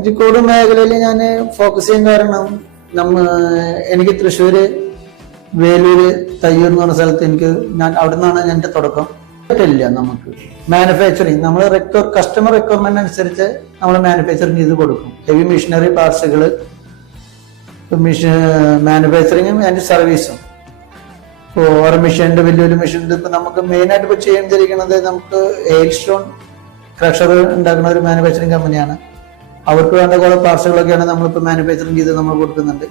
കഞ്ചിക്കോട് മേഖലയിൽ ഞാൻ ഫോക്കസ് ചെയ്യാൻ കാരണം എനിക്ക് തൃശ്ശൂര്, വേലൂര്, തയ്യൂർ എന്ന് പറഞ്ഞ സ്ഥലത്ത് ഞാൻ അവിടെ നിന്നാണ് എൻ്റെ തുടക്കം. ഇല്ല നമുക്ക് മാനുഫാക്ചറിങ്, നമ്മൾ കസ്റ്റമർ റിക്വയർമെന്റ് അനുസരിച്ച് നമ്മൾ മാനുഫാക്ചറിങ് ചെയ്ത് കൊടുക്കും. ഹെവി മെഷീനറി പാർട്സുകൾ, മാനുഫാക്ചറിങ്ങും ആൻഡ് സർവീസും. ഇപ്പോൾ ഓരോ മെഷീൻ്റെ വലിയൊരു മെഷീൻ ഇപ്പൊ നമുക്ക് മെയിനായിട്ട് ഇപ്പോൾ ചെയ്തിരിക്കുന്നത് നമുക്ക് എയിൽ സ്റ്റോൺ ക്രഷർ ഉണ്ടാക്കുന്ന ഒരു മാനുഫാക്ചറിങ് കമ്പനിയാണ്. അവർക്ക് വേണ്ട കുറെ പാർട്സുകളൊക്കെയാണ് നമ്മളിപ്പോൾ മാനുഫാക്ചറിങ് ചെയ്ത് നമ്മൾ കൊടുക്കുന്നുണ്ട്.